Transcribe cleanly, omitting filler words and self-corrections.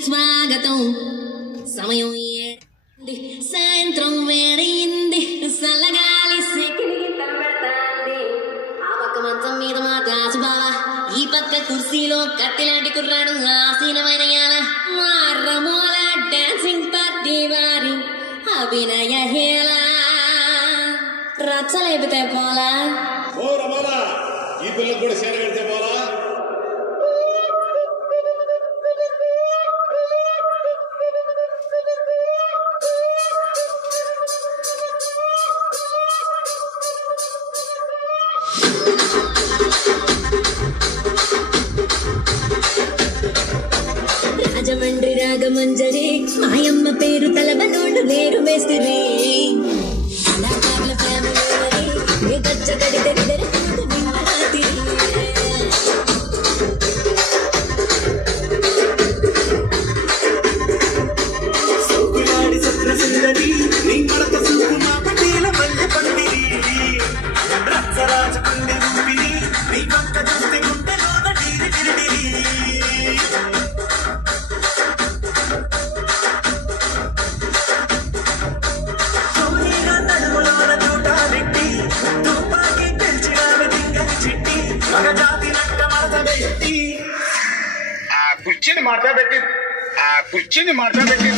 స్వాగతం సమయం సాయంత్రం వేడయింది సల్లగాలి సెకిలి తలబెడతాంది ఆ పక్క మంచం మీద మా దాసు బావా ఈ పక్క కుర్సీలో కత్తిలాంటి కుర్రాడు ఆసీనమైన రమోల డాన్సింగ్ పార్టీ వారి అభినయ హేళ రచ్చలేపితే పోలా ఓ రమోలా ఈ పిల్లలకు కూడా సేన పెడితే పోలా రాజమండ్రి రాగమంజరి మాయమ్మ పేరు తలవనోళ్ళు వేరు మేస్త్రి కుర్చీని మాట్లాడబెట్టి